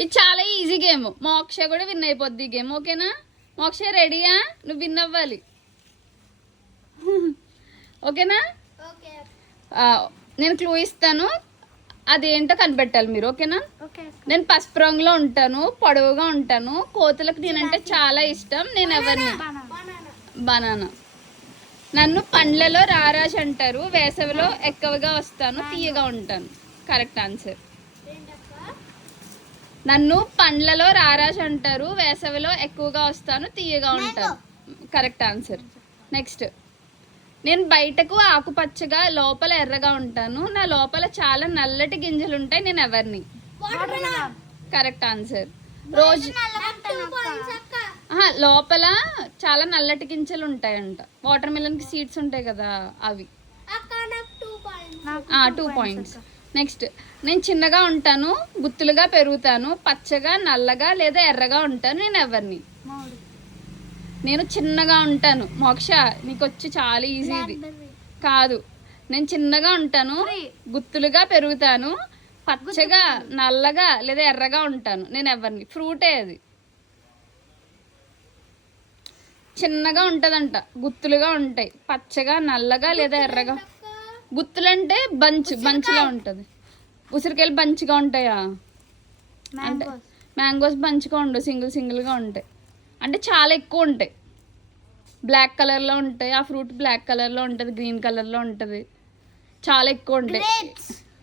ఇది చాలా easy game. మోక్ష కూడా విన్ అయిపోద్ది ఈ గేమ్. ఓకేనా మోక్ష? రెడీయా? నువ్వు విన్ అవ్వాలి. ఓకేనా? నేను క్లూ ఇస్తాను, అదేంటో కనిపెట్టాలి మీరు. ఓకేనా? నేను పసుపు రంగులో ఉంటాను, పొడవుగా ఉంటాను, కోతులకు నేనంటే చాలా ఇష్టం. నేను ఎవరిని? బనానా. నన్ను పండ్లలో రారాజు అంటారు, వేసవిలో ఎక్కువగా వస్తాను, తీయగా ఉంటాను. Correct answer. నన్ను పండ్లలో రారాజు అంటారు, వేసవిలో ఎక్కువగా వస్తాను, తీయగా ఉంటాను. Correct answer. నెక్స్ట్, నేను బయటకు ఆకుపచ్చగా లోపల ఎర్రగా ఉంటాను, నా లోపల చాలా నల్లటి గింజలు ఉంటాయి, నేను ఎవరిని? Correct answer. రోజు లోపల చాలా నల్లటి గింజలు ఉంటాయంట. వాటర్ మిలన్ కి సీడ్స్ ఉంటాయి కదా, అవి. 2 పాయింట్స్. నెక్స్ట్, నేను చిన్నగా ఉంటాను, గుత్తులుగా పెరుగుతాను, పచ్చగా నల్లగా లేదా ఎర్రగా ఉంటాను, నేను ఎవరిని? నేను చిన్నగా ఉంటాను. మోక్ష నీకు వచ్చి చాలా ఈజీ ఇది. కాదు, నేను చిన్నగా ఉంటాను, గుత్తులుగా పెరుగుతాను, పచ్చగా నల్లగా లేదా ఎర్రగా ఉంటాను, నేను ఎవరిని? ఫ్రూటే అది. చిన్నగా ఉంటదంట, గుత్తులుగా ఉంటాయి, పచ్చగా నల్లగా లేదా ఎర్రగా. గుత్తులంటే బంచ్లా ఉంటది. ఉసిరికాయలు బంచ్గా ఉంటాయా? అంటే మ్యాంగోస్ బంచ్గా ఉండవు, సింగిల్గా ఉంటాయి. అంటే చాలా ఎక్కువ ఉంటాయి, బ్లాక్ కలర్లో ఉంటాయి. ఆ ఫ్రూట్ బ్లాక్ కలర్లో ఉంటుంది, గ్రీన్ కలర్లో ఉంటుంది, చాలా ఎక్కువ ఉంటాయి.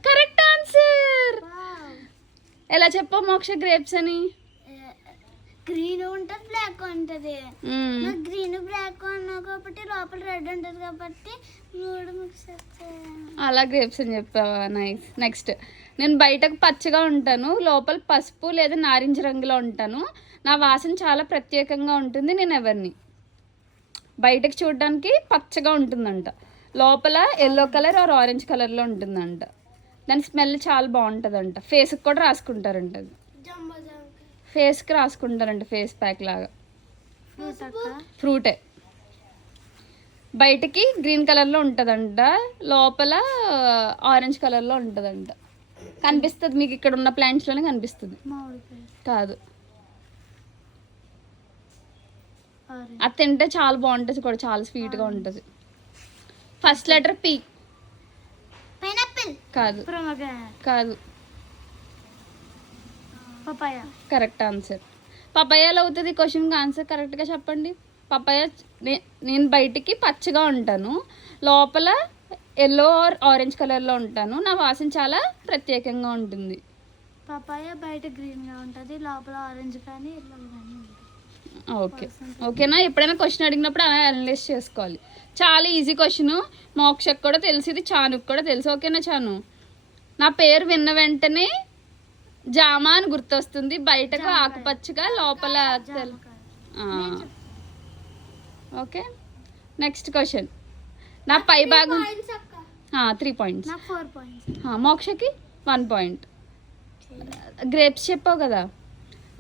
Correct answer. ఎలా చెప్పావు మోక్ష గ్రేప్స్ అని? గ్రీన్ ఉంటుంది, బ్లాక్ ఉంటుంది. గ్రీన్ బ్లాక్ అన్నా కాబట్టి లోపల రెడ్ ఉంటుంది కాబట్టి అలా గ్రేప్స్ అని చెప్పావా? నైస్. నెక్స్ట్, నేను బయటకు పచ్చగా ఉంటాను, లోపల పసుపు లేదా నారింజ రంగులో ఉంటాను, నా వాసన చాలా ప్రత్యేకంగా ఉంటుంది, నేను ఎవరిని? బయటకు చూడడానికి పచ్చగా ఉంటుందంట, లోపల ఎల్లో కలర్ ఆర్ ఆరెంజ్ కలర్లో ఉంటుందంట, దాని స్మెల్ చాలా బాగుంటుందంట, ఫేస్కి కూడా రాసుకుంటారంట. అది ఫేస్కి రాసుకుంటారంట, ఫేస్ ప్యాక్ లాగా. ఫ్రూటే. బయటకి గ్రీన్ కలర్లో ఉంటుందంట, లోపల ఆరెంజ్ కలర్లో ఉంటుందంట. కనిపిస్తుంది మీకు, ఇక్కడ ఉన్న ప్లాంట్స్లోనే కనిపిస్తుంది. కాదు, అది తింటే చాలా బాగుంటుంది కూడా, చాలా స్వీట్గా ఉంటుంది. First letter P. కాదు కాదు. Correct answer. పపాయాలో అవుతుంది. క్వశ్చన్కి ఆన్సర్ కరెక్ట్గా చెప్పండి. పపాయ. నేను బయటికి పచ్చగా ఉంటాను, లోపల ఎల్లో ఆర్ ఆరెంజ్ కలర్లో ఉంటాను, నా వాసన చాలా ప్రత్యేకంగా ఉంటుంది. పపాయ బయట గ్రీన్గా ఉంటుంది, లోపల ఆరెంజ్ కానీ ఎల్లో కానీ. ఓకే. ఓకేనా? ఎప్పుడైనా క్వశ్చన్ అడిగినప్పుడు అలా అనలైజ్ చేసుకోవాలి. చాలా ఈజీ క్వశ్చన్. మోక్షకు కూడా తెలుసు, ఇది చానుకు కూడా తెలుసు. ఓకేనా చాను? నా పేరు విన్న వెంటనే జామ అని గుర్తొస్తుంది, బయటకు ఆకుపచ్చగా లోపల. ఓకే. Next question. నా పై భాగం 3 పాయింట్స్. మోక్షకి 1 పాయింట్. గ్రేప్స్ చెప్పావు కదా.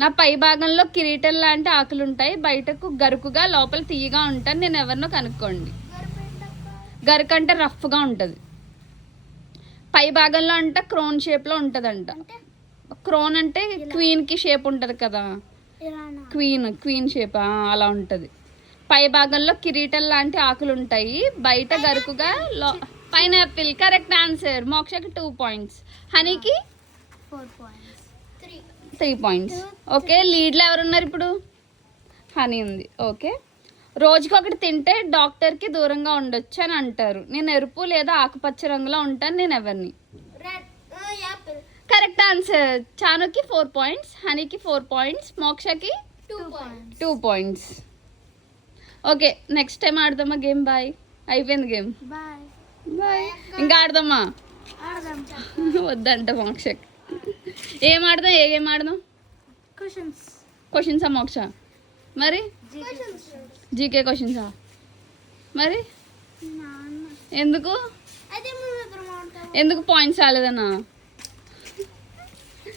నా పై భాగంలో కిరీటం లాంటి ఆకులు ఉంటాయి, బయటకు గరుకుగా లోపల తీయగా ఉంటాను, నేను ఎవరినో కనుక్కోండి. గరుకు అంటే రఫ్గా ఉంటుంది. పై భాగంలో అంటే క్రోన్ షేప్లో ఉంటుందంట. క్రోన్ అంటే క్వీన్కి షేప్ ఉంటుంది కదా, క్వీన్ షేప్ అలా ఉంటుంది. పై భాగంలో కిరీటం లాంటి ఆకులు ఉంటాయి, బయట గరుకుగా పైనాపిల్. Correct answer. మోక్షకి 2 పాయింట్స్, హనీకి 3 పాయింట్స్. ఓకే, లీడ్లో ఎవరున్నారు ఇప్పుడు? హనీ ఉంది. ఓకే. రోజుకి ఒకటి తింటే డాక్టర్కి దూరంగా ఉండొచ్చు అని అంటారు, నేను ఎరుపు లేదా ఆకుపచ్చ రంగులో ఉంటాను, నేను ఎవరిని? Correct answer. చానుకి 4 పాయింట్స్, హనీకి 4 పాయింట్స్, మోక్షకి 2 పాయింట్స్. ఓకే, నెక్స్ట్ టైం ఆడదామా గేమ్? బాయ్. అయిపోయింది గేమ్. బాయ్. ఇంకా ఆడదామా? వద్దంట మోక్షకి. ఏం ఆడదాం? ఏ గేమ్ ఆడదాం? క్వశ్చన్సా మోక్ష? మరి జీకే క్వశ్చన్సా? మరి ఎందుకు పాయింట్స్ రాలేదన్నా?